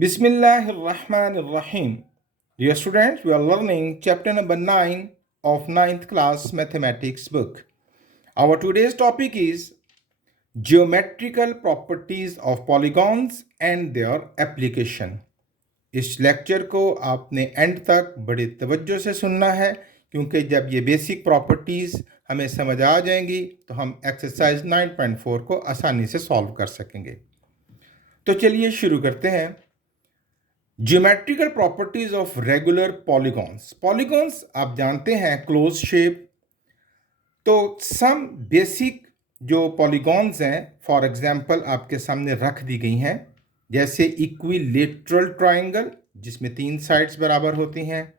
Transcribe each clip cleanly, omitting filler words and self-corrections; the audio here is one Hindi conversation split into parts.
Bismillahirrahmanirrahim. Dear students, we are learning chapter number 9 of ninth class mathematics book. Our today's topic is geometrical properties of polygons and their application. इस लेक्चर को आपने एंड तक बड़े तवज्जो से सुनना है क्योंकि जब ये बेसिक प्रॉपर्टीज़ हमें समझ आ जाएंगी तो हम एक्सरसाइज 9.4 को आसानी से सॉल्व कर सकेंगे। तो चलिए शुरू करते हैं। Geometrical properties of regular polygons. Polygons आप जानते हैं क्लोज शेप। तो सम बेसिक जो पॉलीगॉन्स हैं फॉर एग्जांपल आपके सामने रख दी गई हैं, जैसे इक्विलेटरल ट्रायंगल जिसमें 3 साइड्स बराबर होती हैं,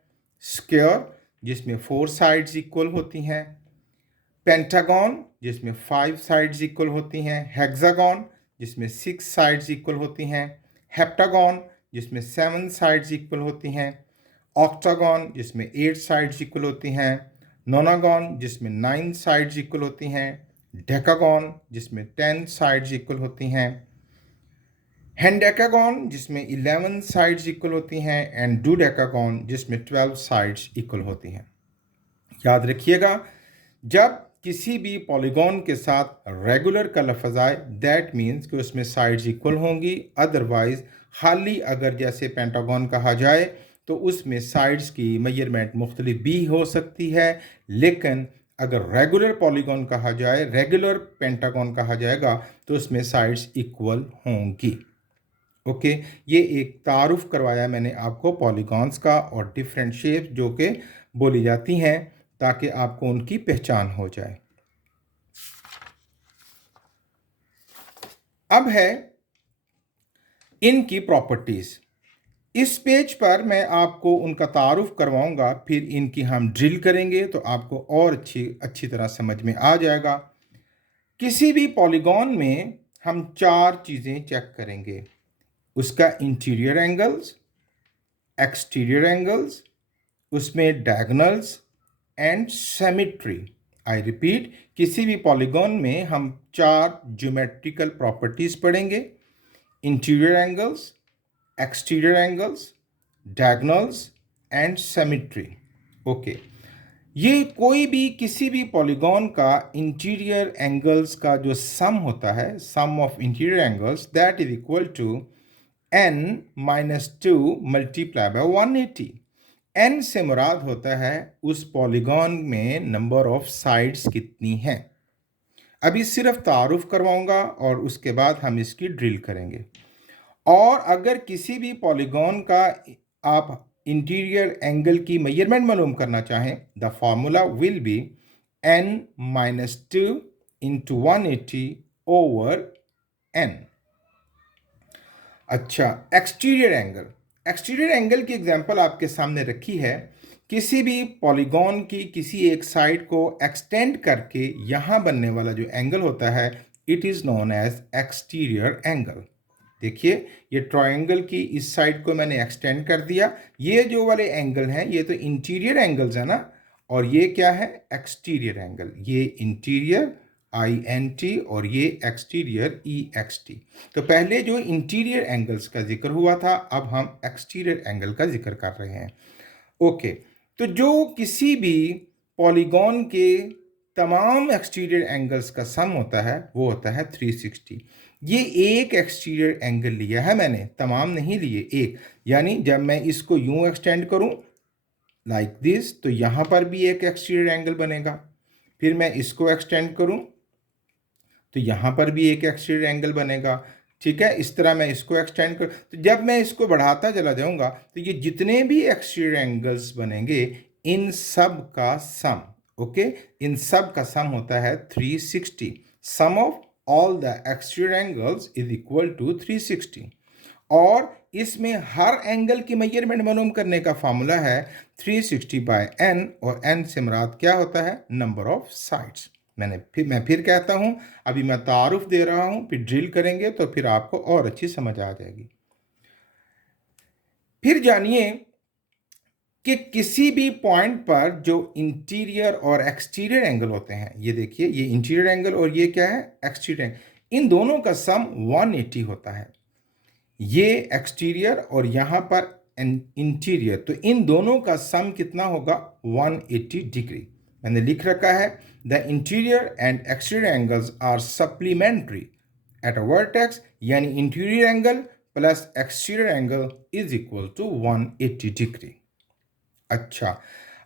स्क्वायर जिसमें 4 साइड्स इक्वल होती हैं, पेंटागन जिसमें 5 साइड्स इक्वल होती हैं, हेक्सागन जिसमें 6 साइड्स इक्वल होती हैं, हेप्टागन जिसमें 7 साइड्स इक्वल होती हैं, ऑक्टागन जिसमें 8 साइड्स इक्वल होती हैं, नोनागन जिसमें 9 साइड्स इक्वल होती हैं, डेकागन जिसमें 10 साइड्स इक्वल होती हैं, हेंडेकागन जिसमें 11 साइड्स इक्वल होती हैं एंड डूडेकागन जिसमें 12 साइड्स इक्वल होती हैं। याद रखिएगा, जब किसी भी पॉलीगॉन के साथ रेगुलर का लफ्ज़ आए दैट मीन्स कि उसमें साइड्स इक्वल होंगी। अदरवाइज खाली अगर जैसे पेंटागन कहा जाए तो उसमें साइड्स की मेजरमेंट मुख्तलिफ भी हो सकती है, लेकिन अगर रेगुलर पॉलीगॉन कहा जाए, रेगुलर पेंटागन कहा जाएगा तो उसमें साइड्स इक्वल होंगी। ओके, ये एक तारुफ करवाया मैंने आपको पॉलीगॉन्स का और डिफरेंट शेप जो कि बोली जाती हैं ताकि आपको उनकी पहचान हो जाए। अब है इनकी प्रॉपर्टीज। इस पेज पर मैं आपको उनका तारुफ करवाऊंगा, फिर इनकी हम ड्रिल करेंगे तो आपको और अच्छी तरह समझ में आ जाएगा। किसी भी पॉलीगॉन में हम 4 चीज़ें चेक करेंगे, उसका इंटीरियर एंगल्स, एक्सटीरियर एंगल्स, उसमें diagonals and symmetry. I repeat, किसी भी पॉलीगॉन में हम 4 ज्योमेट्रिकल प्रॉपर्टीज पढ़ेंगे, interior angles, exterior angles, diagonals and symmetry. Okay, ये कोई भी किसी भी पॉलीगॉन का इंटीरियर एंगल्स का जो सम होता है, sum of interior angles, that is equal to n-2 multiply by 180। n से मुराद होता है उस पॉलीगॉन में नंबर ऑफ साइड्स कितनी हैं। अभी सिर्फ तारुफ करवाऊंगा और उसके बाद हम इसकी ड्रिल करेंगे। और अगर किसी भी पॉलीगॉन का आप इंटीरियर एंगल की मेजरमेंट मालूम करना चाहें, the formula will be n-2 into 180 over n। अच्छा, एक्सटीरियर एंगल। एक्सटीरियर एंगल की एग्जांपल आपके सामने रखी है। किसी भी पॉलीगॉन की किसी एक साइड को एक्सटेंड करके यहाँ बनने वाला जो एंगल होता है, it is known as exterior angle. देखिए, ये ट्रायंगल की इस साइड को मैंने एक्सटेंड कर दिया। ये जो वाले एंगल हैं ये तो इंटीरियर एंगल्स है ना, और ये क्या है, एक्सटीरियर एंगल। ये इंटीरियर INT और ये एक्सटीरियर EXT। तो पहले जो इंटीरियर एंगल्स का जिक्र हुआ था, अब हम एक्सटीरियर एंगल का जिक्र कर रहे हैं। ओके, तो जो किसी भी पॉलीगॉन के तमाम एक्सटीरियर एंगल्स का सम होता है वो होता है 360। ये एक एक्सटीरियर एंगल लिया है मैंने, तमाम नहीं लिए, एक। यानी जब मैं इसको यूं एक्सटेंड करूं लाइक दिस तो यहां पर भी एक एक्सटीरियर एंगल बनेगा। फिर मैं इसको एक्सटेंड करूं तो यहाँ पर भी एक एक्सटीरियर एंगल बनेगा। ठीक है, इस तरह मैं इसको एक्सटेंड कर, तो जब मैं इसको बढ़ाता चला जाऊंगा तो ये जितने भी एक्सटीरियर एंगल्स बनेंगे इन सब का सम, ओके, इन सब का सम होता है 360। Sum of all the exterior angles is equal to 360। और इसमें हर एंगल की मेजरमेंट मालूम करने का फार्मूला है 360 बाय n, और n से मुराद क्या होता है, नंबर ऑफ साइड्स। मैं फिर कहता हूं, अभी मैं तारुफ दे रहा हूं, फिर ड्रिल करेंगे तो फिर आपको और अच्छी समझ आ जाएगी। फिर जानिए कि किसी भी पॉइंट पर जो इंटीरियर और एक्सटीरियर एंगल होते हैं, ये देखिए, ये इंटीरियर एंगल और ये क्या है, एक्सटीरियर एंगल, इन दोनों का सम 180 होता है। ये एक्सटीरियर और यहाँ पर इंटीरियर, तो इन दोनों का सम कितना होगा 180 डिग्री। मैंने लिख रखा है the interior and exterior angles are supplementary at a vertex, यानी interior angle plus exterior angle is equal to 180 degree. अच्छा,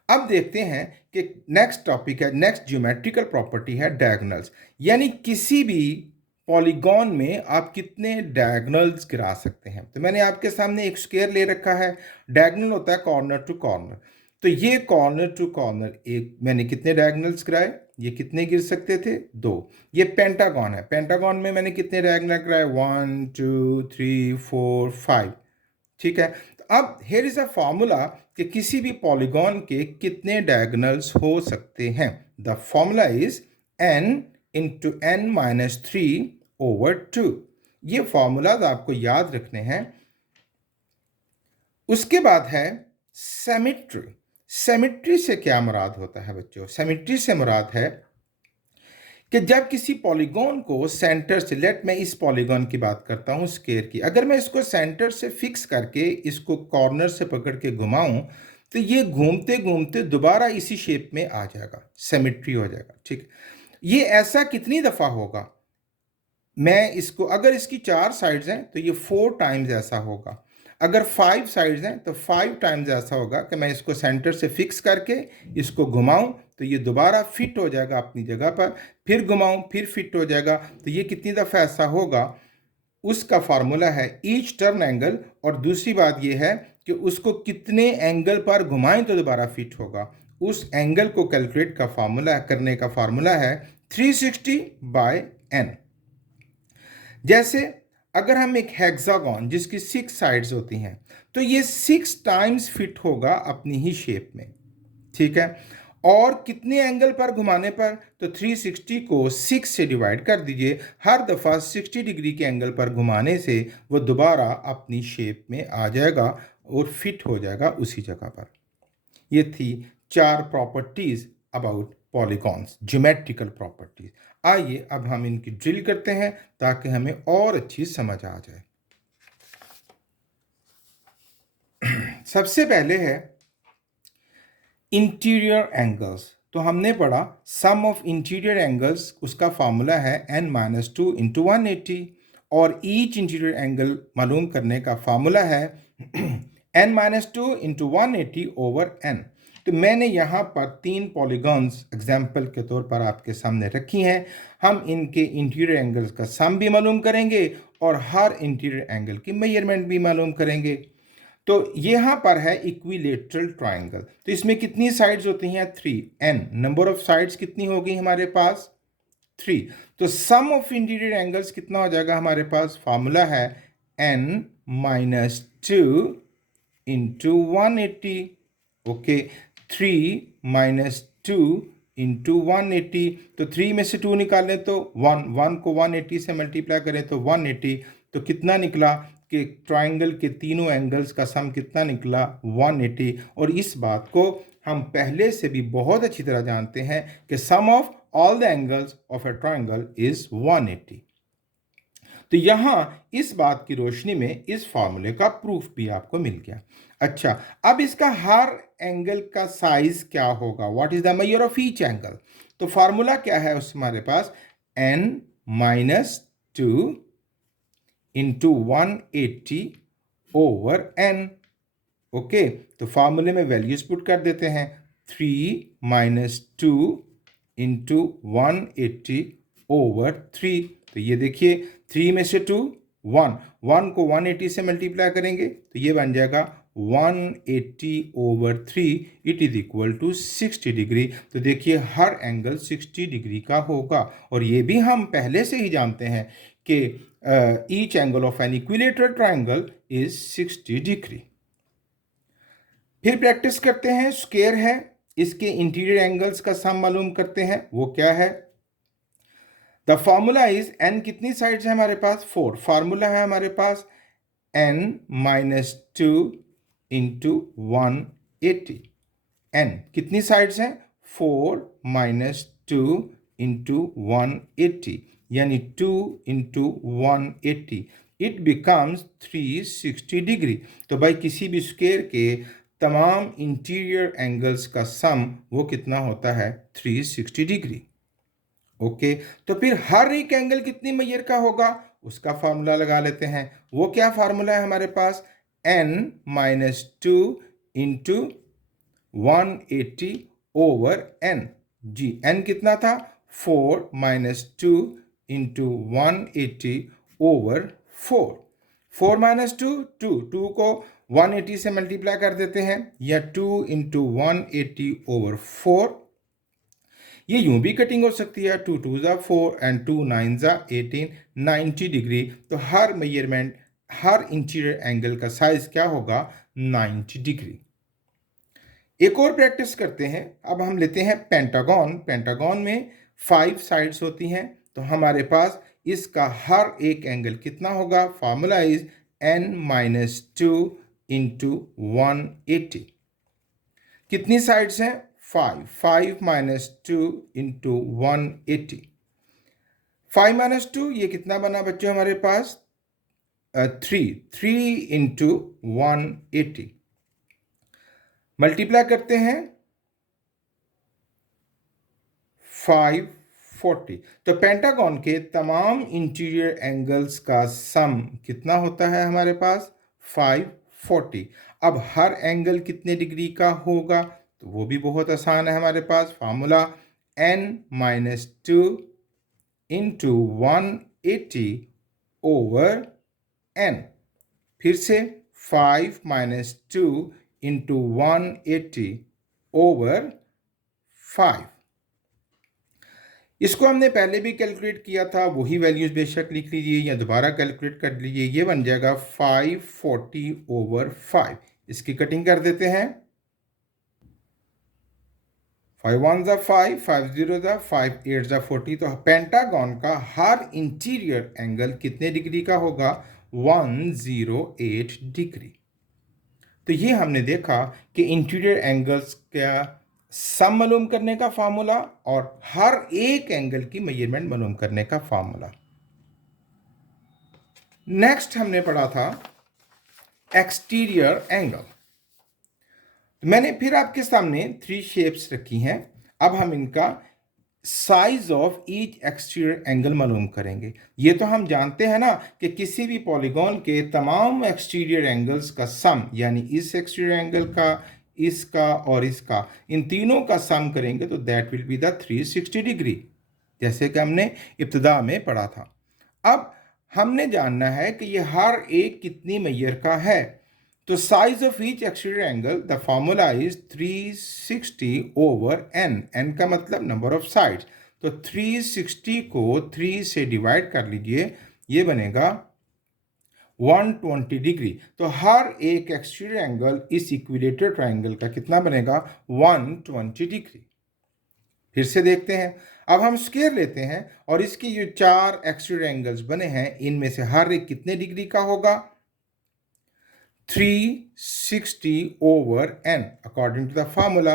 अब देखते हैं कि नेक्स्ट टॉपिक है, नेक्स्ट ज्योमेट्रिकल प्रॉपर्टी है डायगोनल्स, यानी किसी भी पॉलीगॉन में आप कितने डायगोनल्स गिरा सकते हैं। तो मैंने आपके सामने एक स्क्वायर ले रखा है, डायगोनल होता है कॉर्नर टू कॉर्नर, तो ये कॉर्नर टू कॉर्नर एक मैंने कितने डायगोनल्स गिराए, ये कितने गिर सकते थे 2। ये पेंटागन है, पेंटागन में मैंने कितने डायगोनल गिराए 1 2 3 4 5, ठीक है। तो अब हियर इज अ फॉर्मूला कि किसी भी पॉलीगॉन के कितने डायगोनल्स हो सकते हैं। The formula is n into n minus 3/2। ये फॉर्मूलाज आपको याद रखने हैं। उसके बाद है सिमेट्री। सिमेट्री से क्या मुराद होता है बच्चों? सिमेट्री से मुराद है कि जब किसी पॉलीगॉन को सेंटर से, लेट मैं इस पॉलीगॉन की बात करता हूं स्क्वायर की, अगर मैं इसको सेंटर से फिक्स करके इसको कॉर्नर से पकड़ के घुमाऊं तो ये घूमते घूमते दोबारा इसी शेप में आ जाएगा, सिमेट्री हो जाएगा, ठीक। ये ऐसा कितनी दफा होगा? मैं इसको, अगर इसकी 4 साइड्स हैं तो ये 4 टाइम्स ऐसा होगा, अगर 5 साइड्स हैं तो 5 टाइम्स ऐसा होगा कि मैं इसको सेंटर से फिक्स करके इसको घुमाऊं तो ये दोबारा फिट हो जाएगा अपनी जगह पर, फिर घुमाऊं फिर फिट हो जाएगा। तो ये कितनी दफ़ा ऐसा होगा, उसका फार्मूला है ईच टर्न एंगल, और दूसरी बात ये है कि उसको कितने एंगल पर घुमाएं तो दोबारा फिट होगा। उस एंगल को कैलकुलेट का फार्मूला करने का फार्मूला है 360/n। जैसे अगर हम एक हेक्सागन जिसकी 6 साइड्स होती हैं तो ये 6 टाइम्स फिट होगा अपनी ही शेप में, ठीक है। और कितने एंगल पर घुमाने पर? तो 360 को 6 से डिवाइड कर दीजिए, हर दफ़ा 60 डिग्री के एंगल पर घुमाने से वो दोबारा अपनी शेप में आ जाएगा और फिट हो जाएगा उसी जगह पर। ये थी 4 properties about polygons, geometrical properties. आइए अब हम इनकी ड्रिल करते हैं ताकि हमें और अच्छी समझ आ जाए। सबसे पहले है इंटीरियर एंगल्स। तो हमने पढ़ा सम ऑफ इंटीरियर एंगल्स, उसका फार्मूला है n-2 इंटू 180, और ईच इंटीरियर एंगल मालूम करने का फार्मूला है n-2 इंटू 180/n। तो मैंने यहाँ पर 3 पॉलीगॉन्स एग्जाम्पल के तौर पर आपके सामने रखी हैं। हम इनके इंटीरियर एंगल्स का सम भी मालूम करेंगे और हर इंटीरियर एंगल की मेजरमेंट भी मालूम करेंगे। तो यहाँ पर है इक्विलेटरल ट्राइंगल, तो इसमें कितनी साइड्स होती हैं 3, n नंबर ऑफ साइड्स कितनी होगी हमारे पास 3। तो सम ऑफ इंटीरियर एंगल्स कितना हो जाएगा हमारे पास? फार्मूला है n-2 इंटू 180, ओके। 3-2 इंटू 180, तो 3 में से 2 निकालें तो 1 को 180 से मल्टीप्लाई करें तो 180, तो कितना निकला कि ट्राइंगल के तीनों एंगल्स का सम कितना निकला 180। और इस बात को हम पहले से भी बहुत अच्छी तरह जानते हैं कि sum of all the angles of a triangle is 180। तो यहां इस बात की रोशनी में इस फार्मूले का प्रूफ भी आपको मिल गया। अच्छा, अब इसका हर एंगल का साइज क्या होगा? What is the measure of each angle? तो फार्मूला क्या है उस हमारे पास n-2 इंटू 180/n, ओके। तो फार्मूले में वैल्यूज पुट कर देते हैं, 3-2 इंटू 180/3। तो ये देखिए 3 में से 2 1 को 180 से मल्टीप्लाई करेंगे तो ये बन जाएगा 180/3, it is equal to 60 degree. तो देखिए हर एंगल 60 डिग्री का होगा, और ये भी हम पहले से ही जानते हैं कि each angle of an equilateral triangle is 60 degree. फिर प्रैक्टिस करते हैं, स्क्वायर है, इसके इंटीरियर एंगल्स का सम मालूम करते हैं। वो क्या है? द फॉर्मूला इज n कितनी साइड्स है हमारे पास 4, फार्मूला है हमारे पास n-2 इंटू 180। n कितनी साइड्स हैं 4-2 इंटू 180, यानी 2 इंटू 180। It becomes 360 degree. तो भाई किसी भी स्क्वायर के तमाम इंटीरियर एंगल्स का सम वो कितना होता है? 360 डिग्री। ओके, तो फिर हर एक एंगल कितनी मैयर का होगा उसका फार्मूला लगा लेते हैं। वो क्या फार्मूला है हमारे पास? n-2 into 180 over n। जी, n कितना था? 4 माइनस 2 इंटू 180 ओवर 4। 4 माइनस 2, 2 को 180 से मल्टीप्लाई कर देते हैं, या 2 इंटू 180 ओवर 4। ये यूं भी कटिंग हो सकती है, 2 2 ज़ा 4 एंड 2 9 ज़ा 18, 90 डिग्री। तो हर मेजरमेंट, हर इंटीरियर एंगल का साइज क्या होगा? 90 डिग्री। एक और प्रैक्टिस करते हैं। अब हम लेते हैं पेंटागन। पेंटागन में 5 साइड्स होती हैं, तो हमारे पास इसका हर एक एंगल कितना होगा? Formula is n-2 into 180। कितनी साइड्स हैं? 5। 5 माइनस 2 इंटू 180। 5 माइनस 2 ये कितना बना बच्चों हमारे पास? 3 इंटू 180। मल्टीप्लाई करते हैं 540। तो पेंटागन के तमाम इंटीरियर एंगल्स का सम कितना होता है हमारे पास? 540। अब हर एंगल कितने डिग्री का होगा? तो वो भी बहुत आसान है हमारे पास। Formula n-2 into 180 over n। फिर से 5 माइनस 2 इंटू 180 ओवर 5। इसको हमने पहले भी कैलकुलेट किया था, वही वैल्यूज बेशक लिख लीजिए या दोबारा कैलकुलेट कर लीजिए। ये बन जाएगा 540 ओवर 5। इसकी कटिंग कर देते हैं। 5 1 ज़ा 5, 5 0 ज़ा 5 8 ज़ा 40। तो पेंटागन का हर इंटीरियर एंगल कितने डिग्री का होगा? 108 डिग्री। तो ये हमने देखा कि इंटीरियर एंगल्स का सम मालूम करने का फार्मूला और हर एक एंगल की मेजरमेंट मालूम करने का फार्मूला। नेक्स्ट हमने पढ़ा था एक्सटीरियर एंगल। मैंने फिर आपके सामने 3 शेप्स रखी हैं। अब हम इनका size of each exterior angle मालूम करेंगे। ये तो हम जानते हैं ना कि किसी भी पॉलीगॉन के तमाम एक्सटीरियर एंगल्स का सम, यानी इस एक्सटीरियर एंगल का, इसका और इसका, इन तीनों का सम करेंगे तो that will be the 360 degree, जैसे कि हमने इब्तिदा में पढ़ा था। अब हमने जानना है कि ये हर एक कितनी मैयर का है। तो size of each exterior angle, the formula is 360 over n। n का मतलब नंबर ऑफ साइड्स। तो 360 को 3 से डिवाइड कर लीजिए, ये बनेगा 120 डिग्री। तो हर एक एक्सटीरियर एंगल इस इक्विलेटरल ट्रायंगल का कितना बनेगा? 120 डिग्री। फिर से देखते हैं। अब हम स्क्वायर लेते हैं और इसके जो 4 एक्सटीरियर एंगल्स बने हैं, इनमें से हर एक कितने डिग्री का होगा? 360 over n according to the formula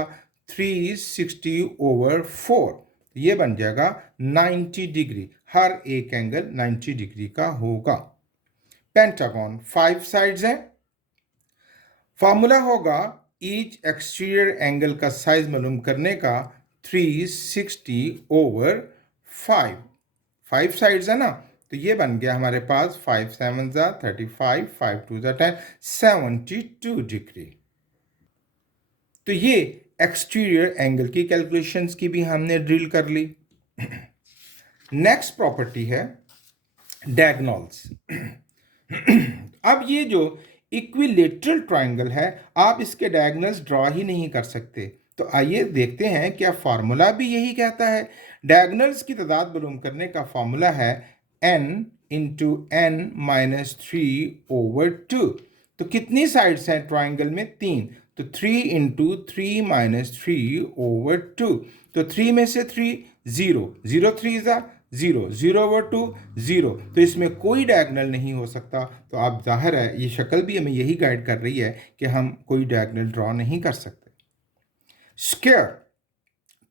360 over 4। ये बन जाएगा 90 डिग्री। हर एक एंगल 90 डिग्री का होगा। पेंटागन 5 साइड्स हैं। फॉर्मूला होगा ईच एक्सटीरियर एंगल का साइज मालूम करने का 360 ओवर 5। 5 साइड्स है ना, तो ये बन गया हमारे पास 5 7 ज़ा 35, 5 2 ज़ा 10, 72 डिग्री। तो ये एक्सटीरियर एंगल की कैलकुलेशंस की भी हमने ड्रिल कर ली। नेक्स्ट प्रॉपर्टी है डायगोनल्स। अब ये जो इक्विलेटरल ट्रायंगल है, आप इसके डायगोनल्स ड्रॉ ही नहीं कर सकते। तो आइए देखते हैं क्या फार्मूला भी यही कहता है। डायगोनल्स की तादाद मालूम करने का फार्मूला है n into n minus 3 over 2। तो कितनी साइड्स हैं ट्रायंगल में? 3। तो 3 इंटू 3 माइनस 3 ओवर 2। तो 3 में से 3 0, 0 3 ज़ा 0, 0 ओवर 2 0। तो इसमें कोई डायगोनल नहीं हो सकता। तो आप जाहिर है ये शक्ल भी हमें यही गाइड कर रही है कि हम कोई डायगोनल ड्रॉ नहीं कर सकते। स्क्वायर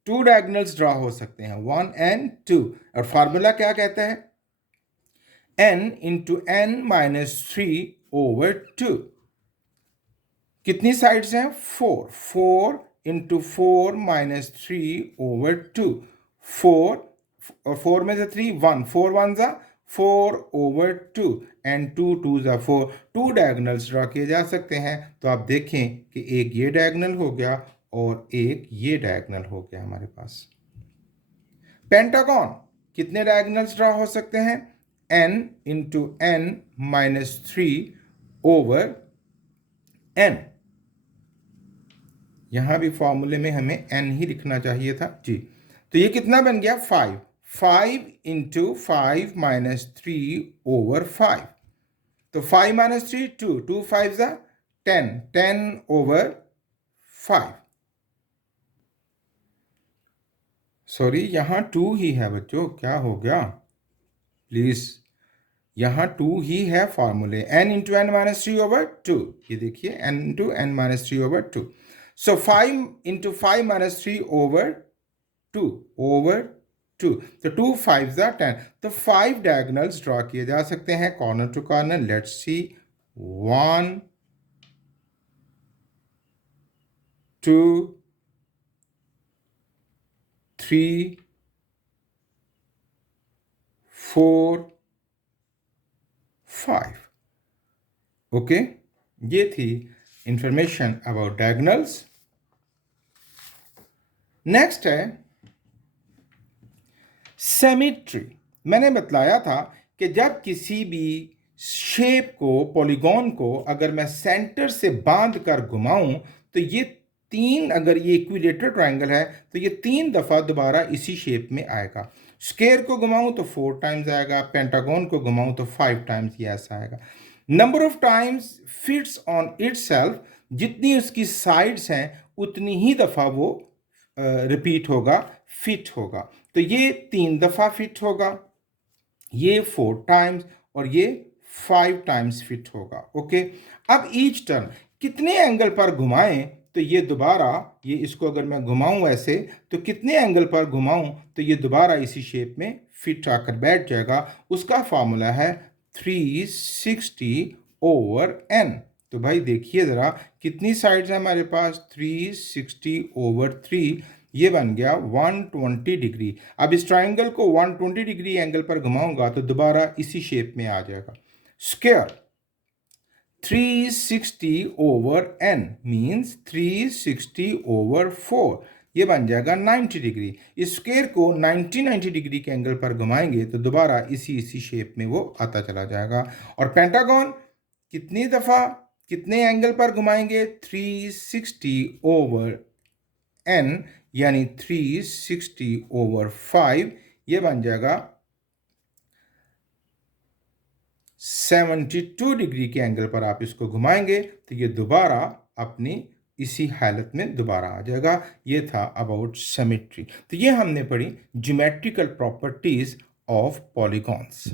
2 डायगोनल्स ड्रॉ हो सकते हैं, 1 and 2। और फार्मूला क्या कहता है? n into n minus 3/2। कितनी साइड्स हैं? 4। 4 इंटू 4 माइनस 3/2। 4 और 4 में से 3 1, 4 1 ज़ा 4/2 एंड 2 2 ज़ा 4। 2 डायगोनल्स ड्रा किए जा सकते हैं। तो आप देखें कि एक ये डायगोनल हो गया और एक ये डायगोनल हो गया हमारे पास। पेंटागन कितने डायगोनल्स ड्रा हो सकते हैं? n into n minus 3/n। यहां भी फॉर्मूले में हमें n ही लिखना चाहिए था जी। तो ये कितना बन गया? 5। 5 इंटू 5 माइनस 3/5। तो 5 माइनस 3 2, 2 5 ज़ा 10, 10/5। सॉरी, यहां 2 ही है बच्चों, क्या हो गया? प्लीज, यहां 2 ही है फॉर्मूले। n into n minus 3/2। ये देखिए, n इंटू n माइनस 3/2। सो 5 इंटू 5 माइनस 3/2 over 2। तो 2 5 ज़ा 10। तो 5 डायगोनल्स ड्रॉ किए जा सकते हैं corner to corner. Let's see, 1 2 3 4 5। Okay, ये थी इंफॉर्मेशन अबाउट डायगोनल्स। नेक्स्ट है सिमेट्री। मैंने बतलाया था कि जब किसी भी शेप को, पॉलीगॉन को अगर मैं सेंटर से बांध कर घुमाऊं तो ये 3, अगर ये इक्विलेटरल ट्रायंगल है तो ये 3 दफ़ा दोबारा इसी शेप में आएगा। स्क्वायर को घुमाऊं तो 4 टाइम्स आएगा, पेंटागन को घुमाऊं तो 5 टाइम्स ये ऐसा आएगा। Number of times fits on itself, जितनी उसकी साइड्स हैं उतनी ही दफ़ा वो रिपीट होगा, फिट होगा। तो ये 3 दफ़ा फिट होगा, ये 4 टाइम्स और ये 5 टाइम्स फिट होगा। ओके, अब ईच टर्न कितने एंगल पर घुमाएं तो ये दोबारा, ये इसको अगर मैं घुमाऊं ऐसे तो कितने एंगल पर घुमाऊं तो ये दोबारा इसी शेप में फिट आकर बैठ जाएगा। उसका फॉर्मूला है 360/n। तो भाई देखिए ज़रा, कितनी साइड्स है हमारे पास? 360/3। ये बन गया 120 डिग्री। अब इस ट्राइंगल को 120 डिग्री एंगल पर घुमाऊंगा तो दोबारा इसी शेप में आ जाएगा। Square 360/n means 360/4। ये बन जाएगा 90 डिग्री। इस स्क्वायर को 90 डिग्री के एंगल पर घुमाएंगे तो दोबारा इसी शेप में वो आता चला जाएगा। और पेंटागन कितनी दफ़ा, कितने एंगल पर घुमाएंगे? 360/n यानी 360/5। ये बन जाएगा 72 डिग्री के एंगल पर आप इसको घुमाएंगे तो ये दोबारा अपनी इसी हालत में दोबारा आ जाएगा। ये था अबाउट सिमेट्री। तो ये हमने पढ़ी ज्योमेट्रिकल प्रॉपर्टीज ऑफ पॉलीगॉन्स।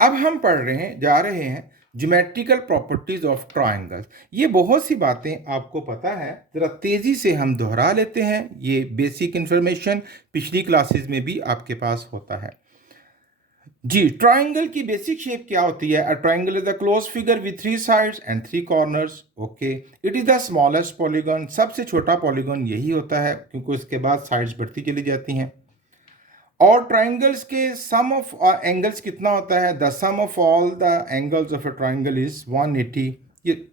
अब हम पढ़ जा रहे हैं ज्योमेट्रिकल प्रॉपर्टीज ऑफ ट्रायंगल्स। ये बहुत सी बातें आपको पता है, ज़रा तेज़ी से हम दोहरा लेते हैं। ये बेसिक इंफॉर्मेशन पिछली क्लासेस में भी आपके पास होता है जी। ट्रायंगल की बेसिक शेप क्या होती है? A triangle is a close figure with 3 sides and 3 corners. Okay, it is the smallest polygon. सबसे छोटा पॉलीगॉन यही होता है क्योंकि उसके बाद साइड्स बढ़ती चली जाती हैं। और ट्राइंगल्स के सम ऑफ एंगल्स कितना होता है? The sum of all the angles of a triangle is 180। ये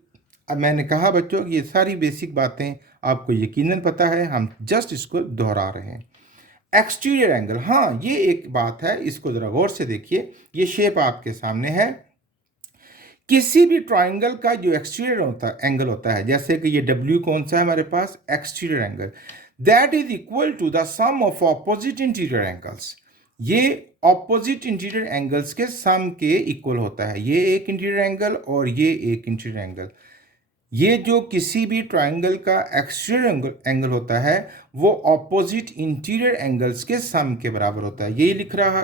अब मैंने कहा बच्चों, ये सारी बेसिक बातें आपको यकीनन पता है, हम जस्ट इसको दोहरा रहे हैं। एक्सटीरियर एंगल, हाँ ये एक बात है, इसको ज़रा गौर से देखिए। ये शेप आपके सामने है। किसी भी ट्राइंगल का जो एक्सटीरियर एंगल होता है, जैसे कि ये W कौन सा है हमारे पास? Exterior angle. That is equal to the sum of opposite interior angles. ये ऑपोजिट इंटीरियर एंगल्स के सम के इक्वल होता है। ये एक इंटीरियर एंगल और ये एक इंटीरियर एंगल। ये जो किसी भी ट्राइंगल का एक्सटीरियर एंगल होता है वो ऑपोजिट इंटीरियर एंगल्स के सम के बराबर होता है। यही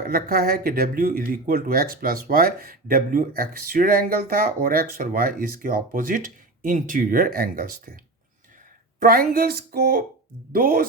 रखा है कि W is equal to X plus Y. W exterior angle था और x और y इसके ऑपोजिट इंटीरियर एंगल्स थे। ट्राइंगल्स को दो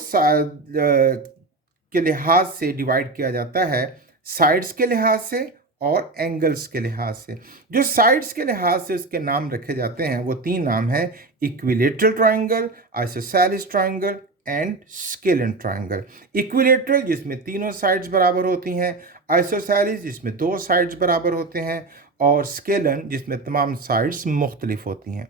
के लिहाज से डिवाइड किया जाता है, साइड्स के लिहाज से और एंगल्स के लिहाज से। जो साइड्स के लिहाज से उसके नाम रखे जाते हैं वो तीन नाम है, equilateral triangle, isosceles triangle and scalene triangle. Equilateral जिसमें तीनों साइड्स बराबर होती हैं, आइसोसेलेस जिसमें दो साइड्स बराबर होते हैं, और स्केलन जिसमें तमाम साइड्स मुख्तलिफ होती हैं।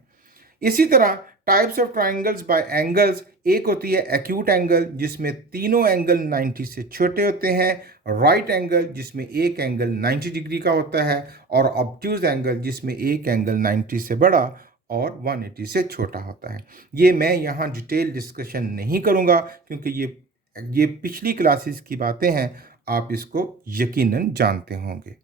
इसी तरह types of triangles by angles, एक होती है एक्यूट एंगल जिसमें तीनों एंगल 90 से छोटे होते हैं, राइट एंगल जिसमें एक एंगल 90 डिग्री का होता है, और ऑब्ट्यूज एंगल जिसमें एक एंगल 90 से बड़ा और 180 से छोटा होता है। ये मैं यहाँ डिटेल डिस्कशन नहीं करूँगा क्योंकि ये पिछली क्लासेस की बातें हैं, आप इसको यकीनन जानते होंगे।